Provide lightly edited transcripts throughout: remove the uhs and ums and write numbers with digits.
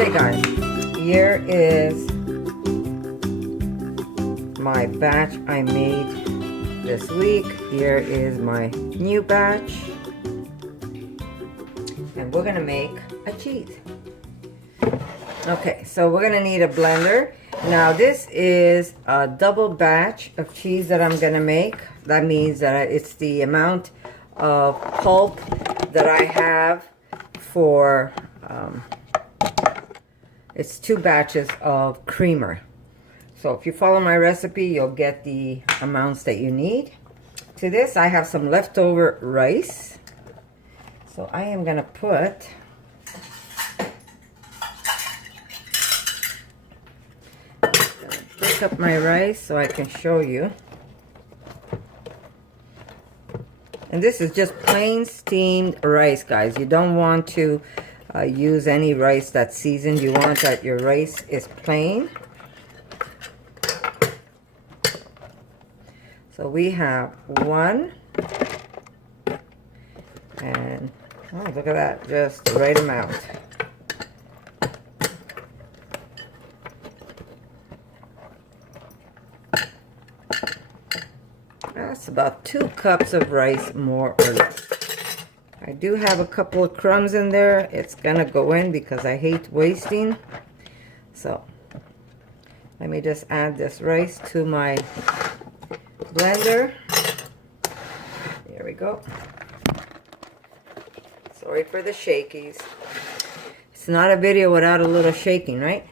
Okay guys, here is my batch I made this week. Here is my new batch. And we're gonna make a cheese. Okay, so we're gonna need a blender. Now this is a double batch of cheese that I'm gonna make. That means that it's the amount of pulp that I have for, it's 2 batches of creamer. So if you follow my recipe, you'll get the amounts that you need. To this, I have some leftover rice. So I am gonna pick up my rice so I can show you. And this is just plain steamed rice, guys. You don't want to use any rice that's seasoned. You want that your rice is plain. So we have 1, and oh, look at that, just the right amount. That's about 2 cups of rice, more or less. I do have a couple of crumbs in there. It's gonna go in because I hate wasting. So let me just add this rice to my blender. There we go. Sorry for the shakies. It's not a video without a little shaking, right?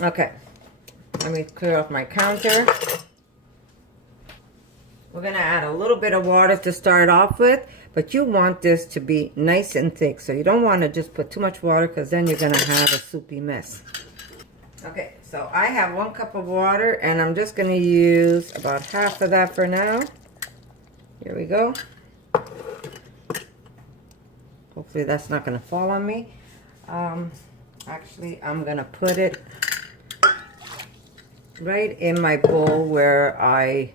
Okay, let me clear off my counter. We're gonna add a little bit of water to start off with, but you want this to be nice and thick, so you don't want to just put too much water because then you're gonna have a soupy mess. Okay, so I have 1 cup of water and I'm just gonna use about half of that for now. Here we go. Hopefully that's not gonna fall on me. Actually, I'm gonna put it right in my bowl where I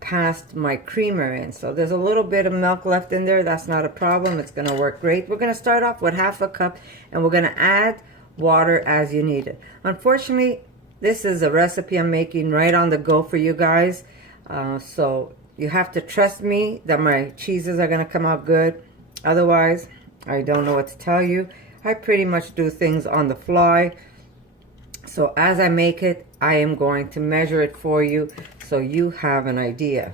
passed my creamer in. So there's a little bit of milk left in there. That's not a problem. It's gonna work great. We're gonna start off with half a cup and we're gonna add water as you need it. Unfortunately, this is a recipe I'm making right on the go for you guys. So you have to trust me that my cheeses are gonna come out good. Otherwise, I don't know what to tell you. I pretty much do things on the fly. So as I make it, I am going to measure it for you so you have an idea.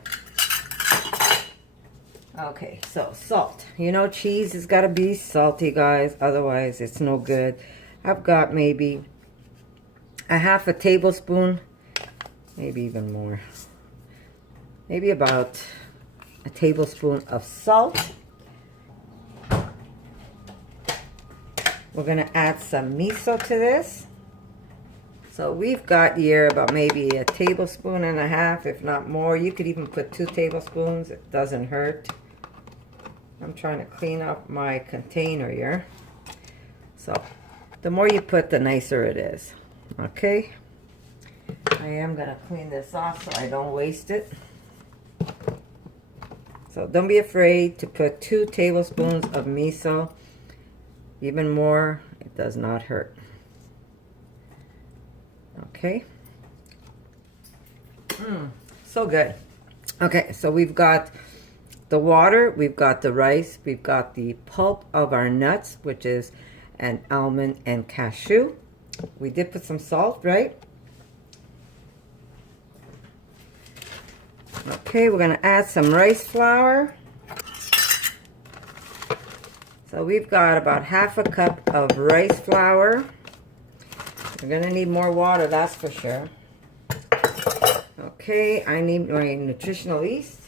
Okay, so salt. You know, cheese has got to be salty, guys. Otherwise, it's no good. I've got maybe a half a tablespoon, maybe even more. Maybe about a tablespoon of salt. We're going to add some miso to this. So we've got here about maybe a tablespoon and a half, if not more. You could even put 2 tablespoons. It doesn't hurt. I'm trying to clean up my container here. So the more you put, the nicer it is. Okay. I am going to clean this off so I don't waste it. So don't be afraid to put 2 tablespoons of miso. Even more, it does not hurt. Okay. So good. Okay, so we've got the water, we've got the rice, we've got the pulp of our nuts, which is an almond and cashew. We did put some salt, right? Okay, we're going to add some rice flour. So we've got about half a cup of rice flour. We're going to need more water, that's for sure. Okay, I need my nutritional yeast.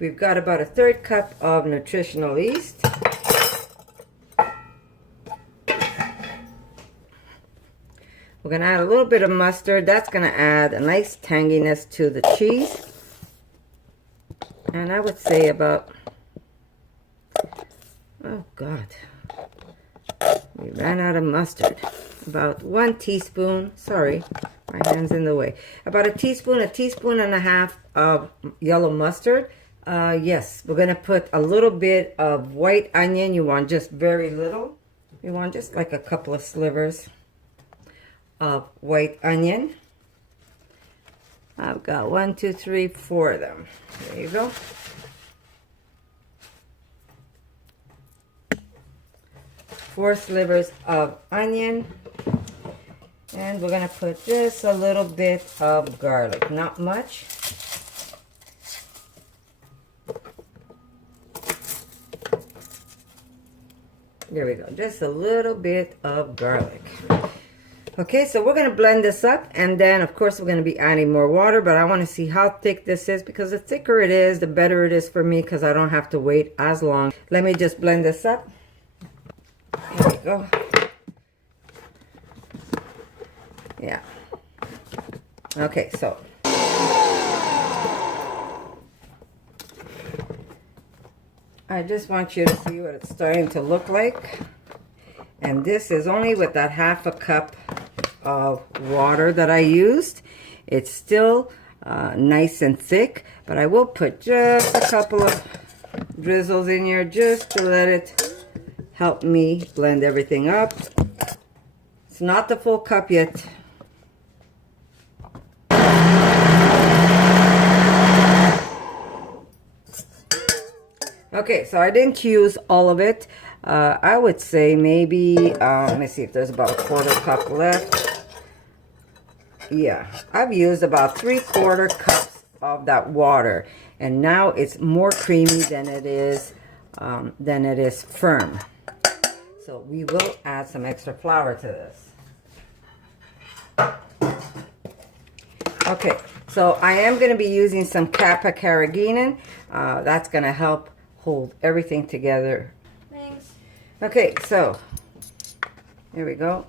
We've got about a 1/3 cup of nutritional yeast. We're going to add a little bit of mustard. That's going to add a nice tanginess to the cheese. And I would say about, oh God, we ran out of mustard. About 1 teaspoon, sorry, my hand's in the way. About a teaspoon and a half of yellow mustard. Yes, we're gonna put a little bit of white onion. You want just very little. You want just like a couple of slivers of white onion. I've got 1, 2, 3, 4 of them. There you go. Four slivers of onion. And we're gonna put just a little bit of garlic, not much. There we go, just a little bit of garlic. Okay, so we're gonna blend this up, and then of course we're gonna be adding more water, but I wanna see how thick this is, because the thicker it is, the better it is for me, because I don't have to wait as long. Let me just blend this up. There we go. Yeah. Okay, so I just want you to see what it's starting to look like. And this is only with that 1/2 cup of water that I used. It's still nice and thick, but I will put just a couple of drizzles in here just to let it help me blend everything up. It's not the full cup yet. Okay, so I didn't use all of it. I would say maybe, let me see if there's about a 1/4 cup left. Yeah, I've used about 3/4 cups of that water. And now it's more creamy than it is firm. So we will add some extra flour to this. Okay, so I am going to be using some kappa carrageenan. That's going to help hold everything together. Thanks. Okay, so here we go.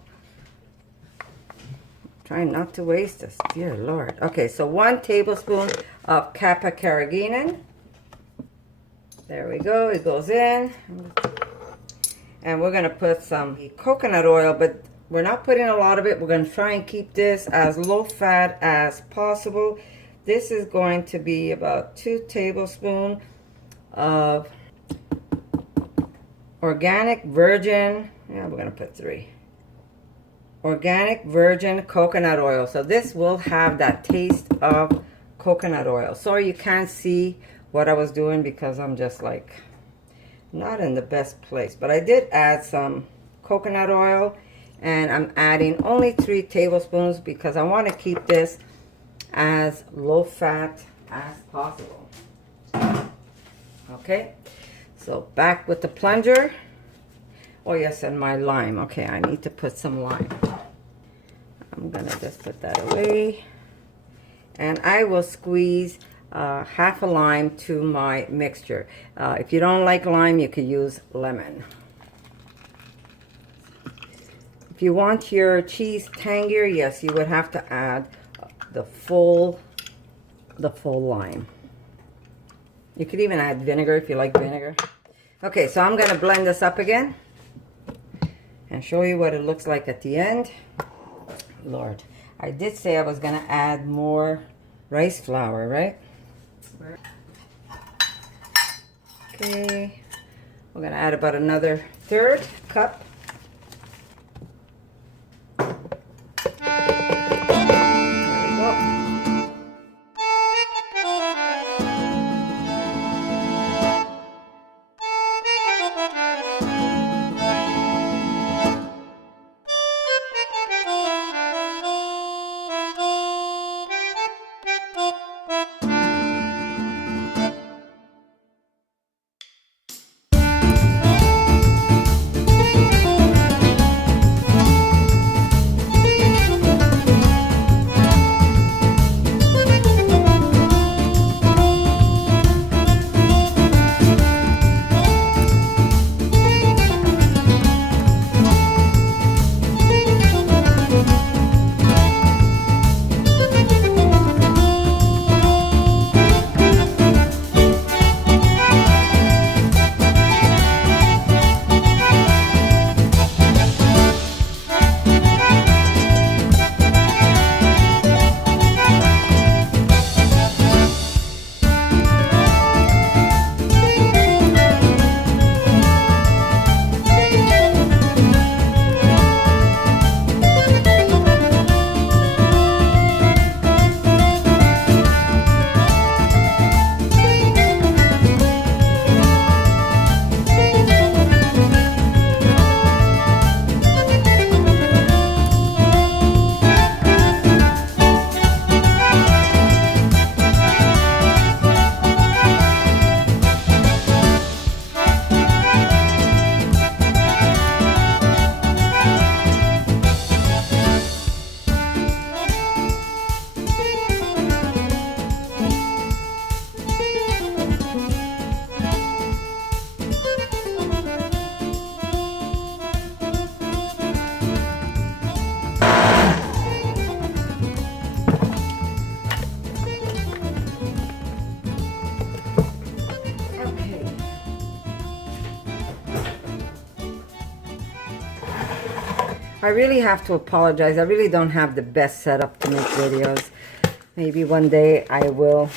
Trying not to waste this, dear Lord. Okay, so 1 tablespoon of kappa carrageenan. There we go, it goes in. And we're gonna put some coconut oil, but we're not putting a lot of it. We're gonna try and keep this as low fat as possible. This is going to be about 2 tablespoons of organic virgin, yeah, we're gonna put 3. Organic virgin coconut oil. So this will have that taste of coconut oil. Sorry you can't see what I was doing because I'm just like not in the best place. But I did add some coconut oil, and I'm adding only 3 tablespoons because I want to keep this as low fat as possible. Okay, so back with the plunger. Oh yes, and my lime. Okay, I need to put some lime. I'm gonna just put that away. And I will squeeze 1/2 a lime to my mixture. If you don't like lime, you could use lemon. If you want your cheese tangier, yes, you would have to add the full lime. You could even add vinegar if you like vinegar. Okay, so I'm gonna blend this up again and show you what it looks like at the end. Lord, I did say I was gonna add more rice flour, right? Okay, we're gonna add about another 1/3 cup. I really have to apologize. I really don't have the best setup to make videos. Maybe one day I will.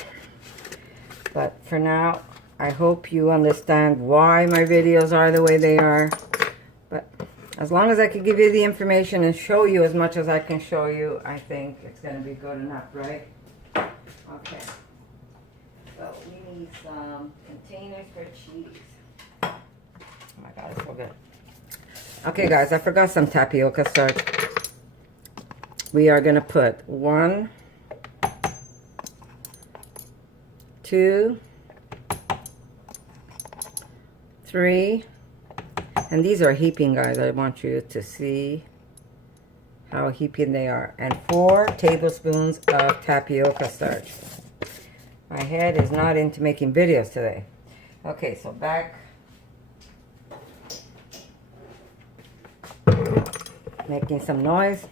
But for now, I hope you understand why my videos are the way they are. But as long as I can give you the information and show you as much as I can show you, I think it's going to be good enough, right? Okay. So we need some containers for cheese. Oh my God, it's so good. Okay, guys, I forgot some tapioca starch. We are going to put 1, 2, 3, and these are heaping, guys. I want you to see how heaping they are. And 4 tablespoons of tapioca starch. My head is not into making videos today. Okay, so back. Making some noise.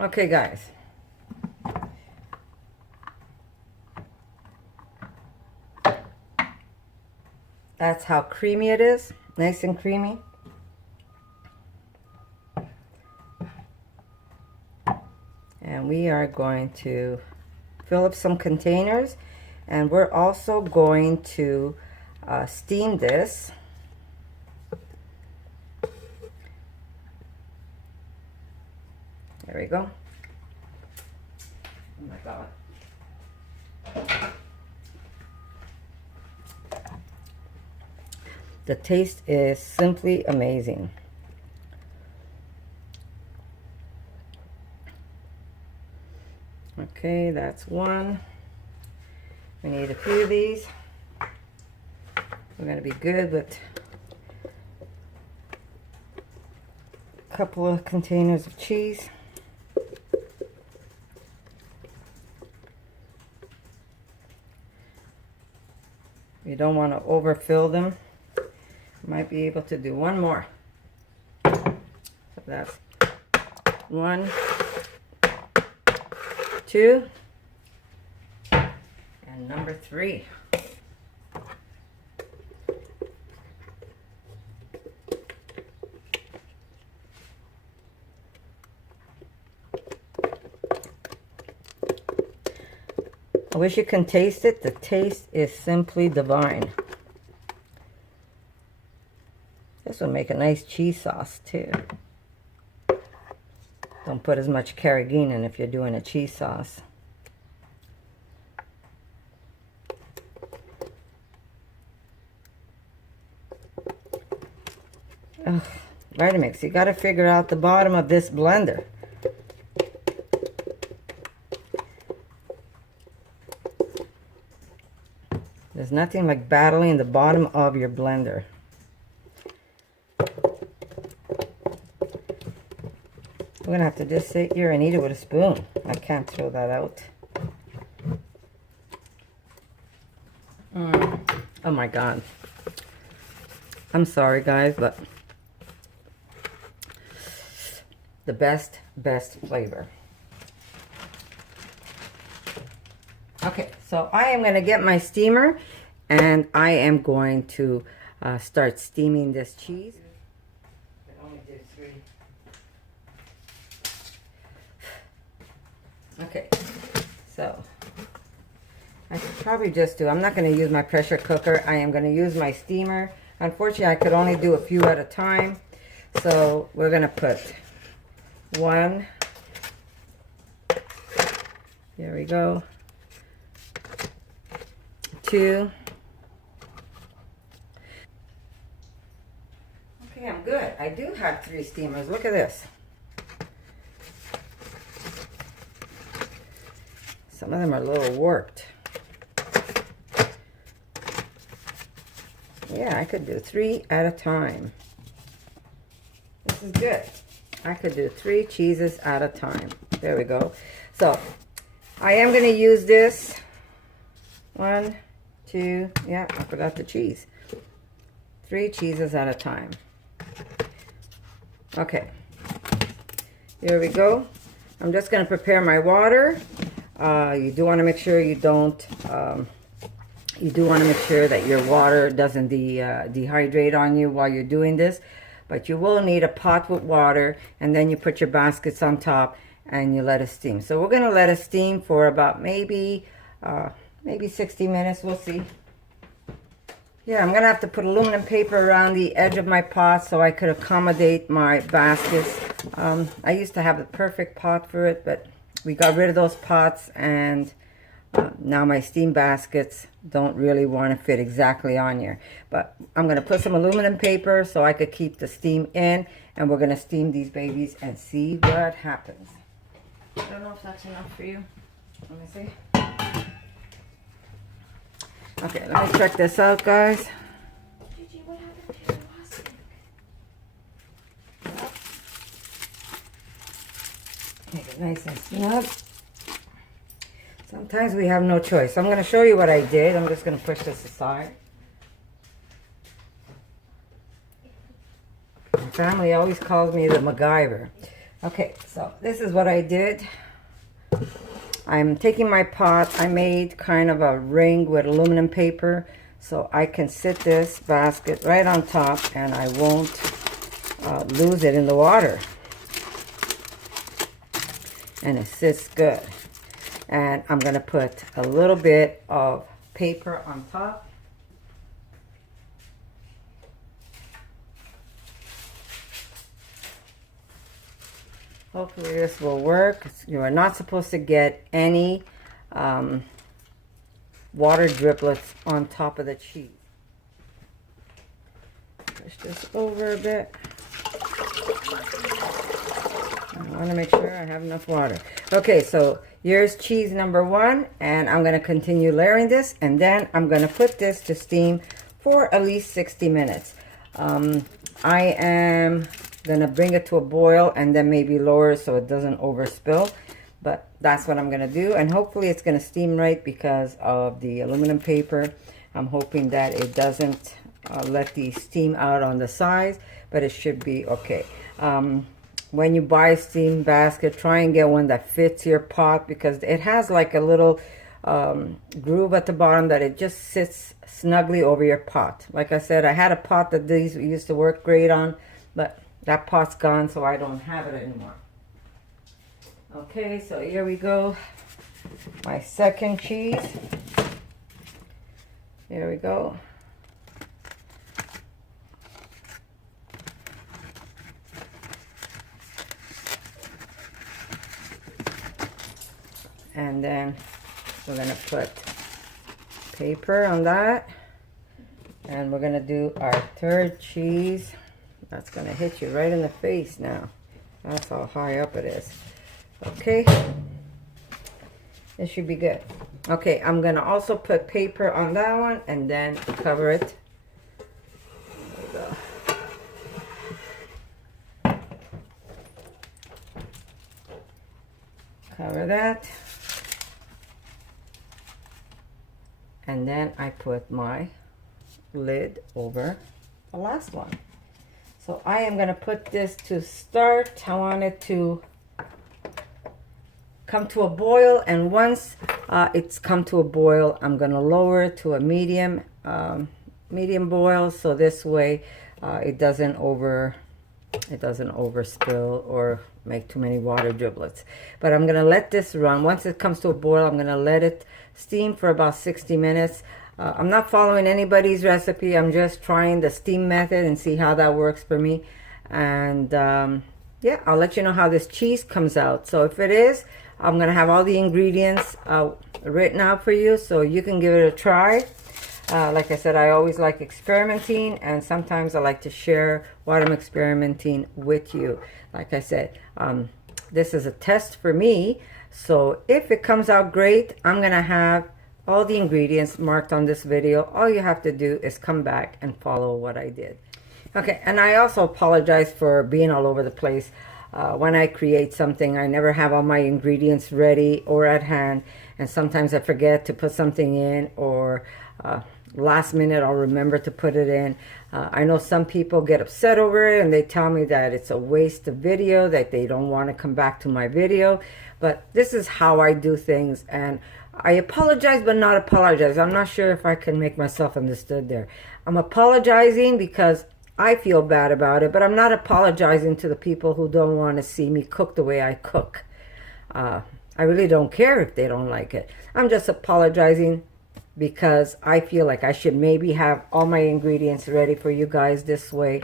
Okay, guys. That's how creamy it is. Nice and creamy. And we are going to fill up some containers, and we're also going to steam this. There we go. Oh my God. The taste is simply amazing. Okay, that's 1. We need a few of these. We're going to be good with a couple of containers of cheese. You don't want to overfill them. Might be able to do 1 more. So that's 1, 2, and number 3. I wish you can taste it. The taste is simply divine. This will make a nice cheese sauce too. Don't put as much carrageenan in if you're doing a cheese sauce. Ugh, Vitamix, you got to figure out the bottom of this blender. There's nothing like battling the bottom of your blender. I'm going to have to just sit here and eat it with a spoon. I can't throw that out. Oh my God. I'm sorry, guys, but the best flavor. Okay, so I am going to get my steamer, and I am going to start steaming this cheese. I only did 3. Okay, so I should probably just do, I'm not going to use my pressure cooker. I am going to use my steamer. Unfortunately, I could only do a few at a time. So we're going to put 1. There we go. 2. Okay, I'm good. I do have 3 steamers. Look at this. Some of them are a little warped. Yeah, I could do 3 at a time. This is good. I could do 3 cheeses at a time. There we go. So, I am going to use this. 1, 2, yeah, I forgot the cheese. 3 cheeses at a time. Okay. Here we go. I'm just going to prepare my water. You do want to make sure you don't, you do want to make sure that your water doesn't dehydrate on you while you're doing this. But you will need a pot with water, and then you put your baskets on top and you let it steam. So we're going to let it steam for about maybe 60 minutes. We'll see. Yeah, I'm going to have to put aluminum paper around the edge of my pot so I could accommodate my baskets. I used to have the perfect pot for it, but we got rid of those pots, and now my steam baskets don't really want to fit exactly on here. But I'm going to put some aluminum paper so I could keep the steam in, and we're going to steam these babies and see what happens. I don't know if that's enough for you. Let me see. Okay, let me check this out, guys. Gigi, what happened to your basket? Make it nice and snug. Sometimes we have no choice. So I'm going to show you what I did. I'm just going to push this aside. My family always calls me the MacGyver. Okay, so this is what I did. I'm taking my pot. I made kind of a ring with aluminum paper so I can sit this basket right on top and I won't lose it in the water. And it sits good. And I'm going to put a little bit of paper on top. Hopefully this will work. You are not supposed to get any water driplets on top of the cheese. Push this over a bit. I want to make sure I have enough water. Okay, so here's cheese number 1, and I'm going to continue layering this, and then I'm going to put this to steam for at least 60 minutes. I am going to bring it to a boil and then maybe lower it so it doesn't overspill, but that's what I'm going to do, and hopefully it's going to steam right because of the aluminum paper. I'm hoping that it doesn't let the steam out on the sides, but it should be okay. When you buy a steam basket, try and get one that fits your pot because it has like a little groove at the bottom that it just sits snugly over your pot. Like I said, I had a pot that these used to work great on, but that pot's gone, so I don't have it anymore. Okay, so here we go. My second cheese. Here we go. And then we're going to put paper on that. And we're going to do our third cheese. That's going to hit you right in the face now. That's how high up it is. Okay. This should be good. Okay, I'm going to also put paper on that one and then cover it. There we go. Cover that. And then I put my lid over the last one. So I am going to put this to start. I want it to come to a boil, and once it's come to a boil, I'm going to lower it to a medium boil, so this way it doesn't overspill or make too many water driblets. But I'm going to let this run. Once it comes to a boil, I'm going to let it steam for about 60 minutes. I'm not following anybody's recipe. I'm just trying the steam method and see how that works for me. And yeah, I'll let you know how this cheese comes out. So if it is, I'm going to have all the ingredients written out for you so you can give it a try. Like I said, I always like experimenting, and sometimes I like to share what I'm experimenting with you. Like I said, this is a test for me. So if it comes out great, I'm going to have all the ingredients marked on this video. All you have to do is come back and follow what I did. Okay, and I also apologize for being all over the place. When I create something, I never have all my ingredients ready or at hand, and sometimes I forget to put something in, or last minute I'll remember to put it in. I know some people get upset over it and they tell me that it's a waste of video, that they don't want to come back to my video. But this is how I do things, and I apologize but not apologize. I'm not sure if I can make myself understood there. I'm apologizing because I feel bad about it, but I'm not apologizing to the people who don't want to see me cook the way I cook. I really don't care if they don't like it. I'm just apologizing because I feel like I should maybe have all my ingredients ready for you guys this way.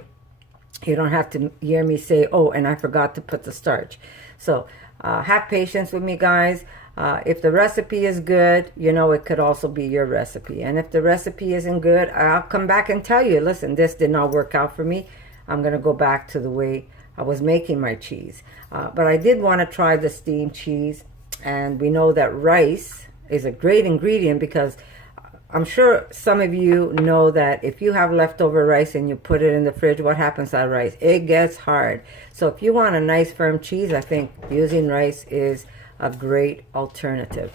You don't have to hear me say, oh, and I forgot to put the starch. So have patience with me, guys. If the recipe is good, you know, it could also be your recipe. And if the recipe isn't good, I'll come back and tell you, listen, this did not work out for me. I'm going to go back to the way I was making my cheese. But I did want to try the steamed cheese. And we know that rice is a great ingredient because I'm sure some of you know that if you have leftover rice and you put it in the fridge, what happens to that rice? It gets hard. So if you want a nice firm cheese, I think using rice is a great alternative.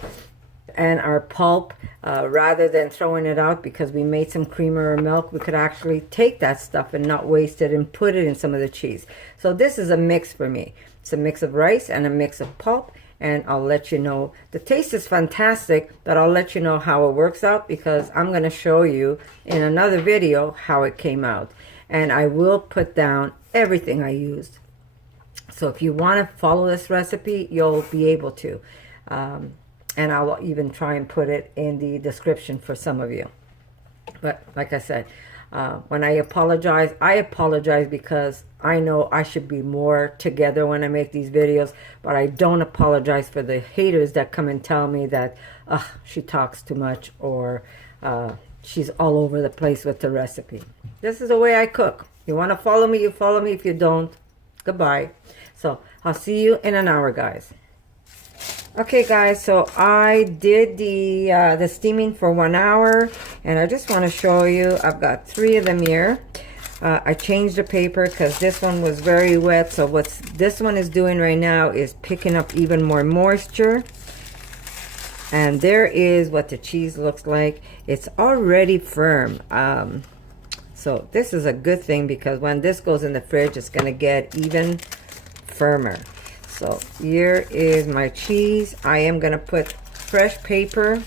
And our pulp, rather than throwing it out because we made some creamer or milk, we could actually take that stuff and not waste it and put it in some of the cheese. So this is a mix for me. It's a mix of rice and a mix of pulp. And I'll let you know. The taste is fantastic, but I'll let you know how it works out because I'm going to show you in another video how it came out. And I will put down everything I used. So if you want to follow this recipe, you'll be able to. And I'll even try and put it in the description for some of you. But like I said, when I apologize because I know I should be more together when I make these videos, but I don't apologize for the haters that come and tell me that she talks too much or she's all over the place with the recipe. This is the way I cook. You want to follow me, you follow me. If you don't, goodbye. So I'll see you in an hour, guys. Okay, guys, so I did the steaming for 1 hour, and I just want to show you, I've got 3 of them here. I changed the paper because this one was very wet, so what this one is doing right now is picking up even more moisture. And there is what the cheese looks like. It's already firm. So this is a good thing because when this goes in the fridge, it's going to get even firmer. So here is my cheese. I am going to put fresh paper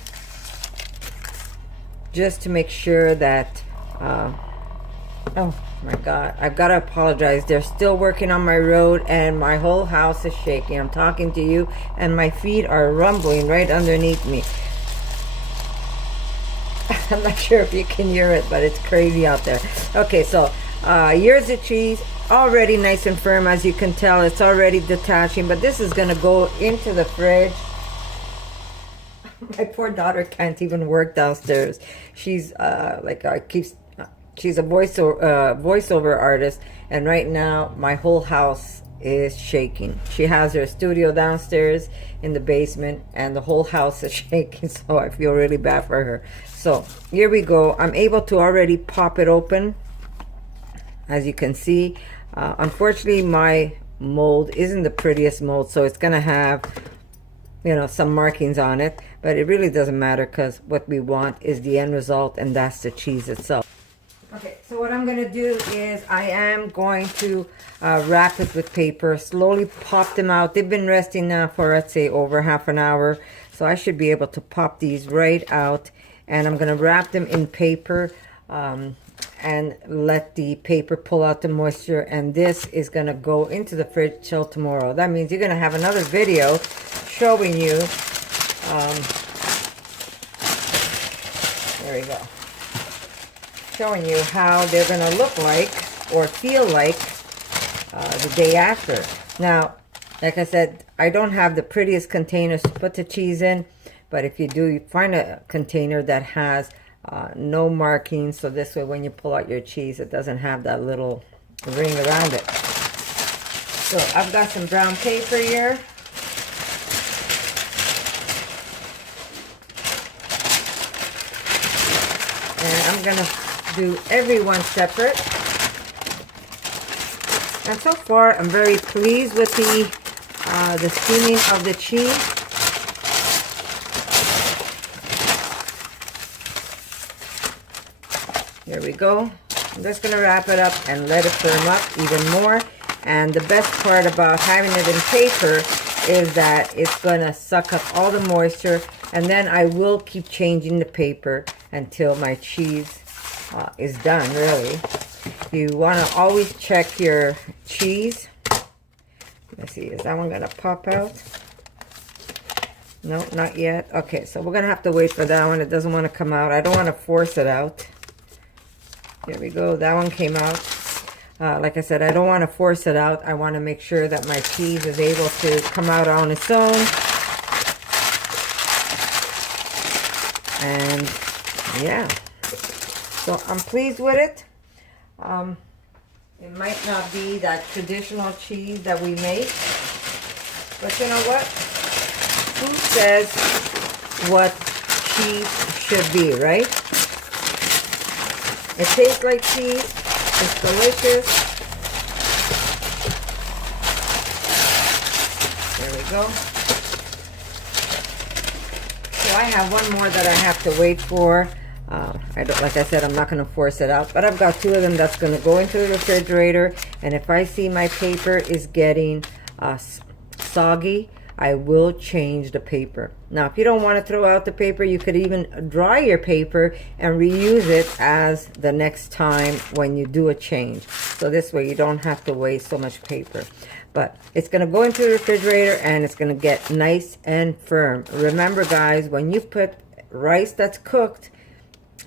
just to make sure that, oh my God, I've got to apologize. They're still working on my road and my whole house is shaking. I'm talking to you and my feet are rumbling right underneath me. I'm not sure if you can hear it, but it's crazy out there. Okay, so here's the cheese. Already nice and firm, as you can tell. It's already detaching, but this is going to go into the fridge. My poor daughter can't even work downstairs. She's she's a voiceover artist, and right now my whole house is shaking. She has her studio downstairs in the basement, and the whole house is shaking, so I feel really bad for her. So here we go. I'm able to already pop it open, as you can see. Unfortunately, my mold isn't the prettiest mold, so it's gonna have, you know, some markings on it, but it really doesn't matter because what we want is the end result, and that's the cheese itself. Okay, so what I'm gonna do is I am going to wrap it with paper, slowly pop them out. They've been resting now for, let's say, over half an hour, so I should be able to pop these right out, and I'm gonna wrap them in paper and let the paper pull out the moisture, and this is gonna go into the fridge till tomorrow. That means you're gonna have another video showing you, there we go, showing you how they're gonna look like or feel like the day after. Now, like I said, I don't have the prettiest containers to put the cheese in, but if you do, you find a container that has no markings, so this way when you pull out your cheese, it doesn't have that little ring around it. So I've got some brown paper here. And I'm gonna do every one separate. And so far, I'm very pleased with the steaming of the cheese. There we go. I'm just going to wrap it up and let it firm up even more. And the best part about having it in paper is that it's going to suck up all the moisture. And then I will keep changing the paper until my cheese is done, really. You want to always check your cheese. Let's see, is that one going to pop out? No, not yet. Okay, so we're going to have to wait for that one. It doesn't want to come out. I don't want to force it out. Here we go. That one came out. Like I said, I don't want to force it out. I want to make sure that my cheese is able to come out on its own. And yeah, so I'm pleased with it. It might not be that traditional cheese that we make, but you know what? Who says what cheese should be, right? It tastes like cheese. It's delicious. There we go. So I have one more that I have to wait for. Like I said, I'm not going to force it out, but I've got two of them that's going to go into the refrigerator. And if I see my paper is getting soggy, I will change the paper. Now, if you don't want to throw out the paper, you could even dry your paper and reuse it as the next time when you do a change. So this way you don't have to waste so much paper. But it's going to go into the refrigerator and it's going to get nice and firm. Remember, guys, when you put rice that's cooked,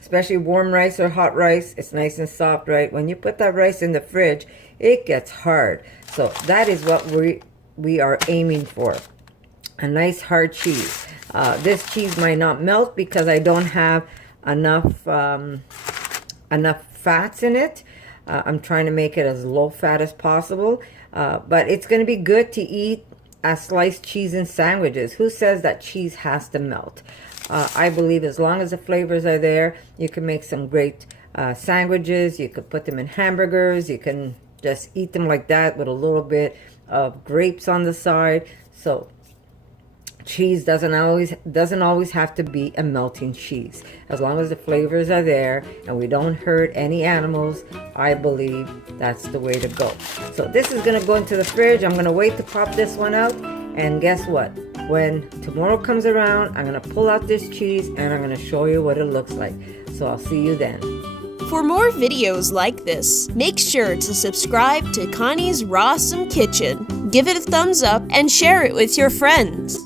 especially warm rice or hot rice, it's nice and soft, right? When you put that rice in the fridge, it gets hard. So that is what we are aiming for. A nice hard cheese. This cheese might not melt because I don't have enough fats in it. I'm trying to make it as low fat as possible. But it's going to be good to eat as sliced cheese in sandwiches. Who says that cheese has to melt? I believe as long as the flavors are there, you can make some great sandwiches. You could put them in hamburgers. You can just eat them like that with a little bit of grapes on the side. So cheese doesn't always have to be a melting cheese. As long as the flavors are there and we don't hurt any animals, I believe that's the way to go. So this is going to go into the fridge. I'm going to wait to pop this one out. And guess what? When tomorrow comes around, I'm going to pull out this cheese and I'm going to show you what it looks like. So I'll see you then. For more videos like this, make sure to subscribe to Connie's Rawesome Kitchen, give it a thumbs up, and share it with your friends.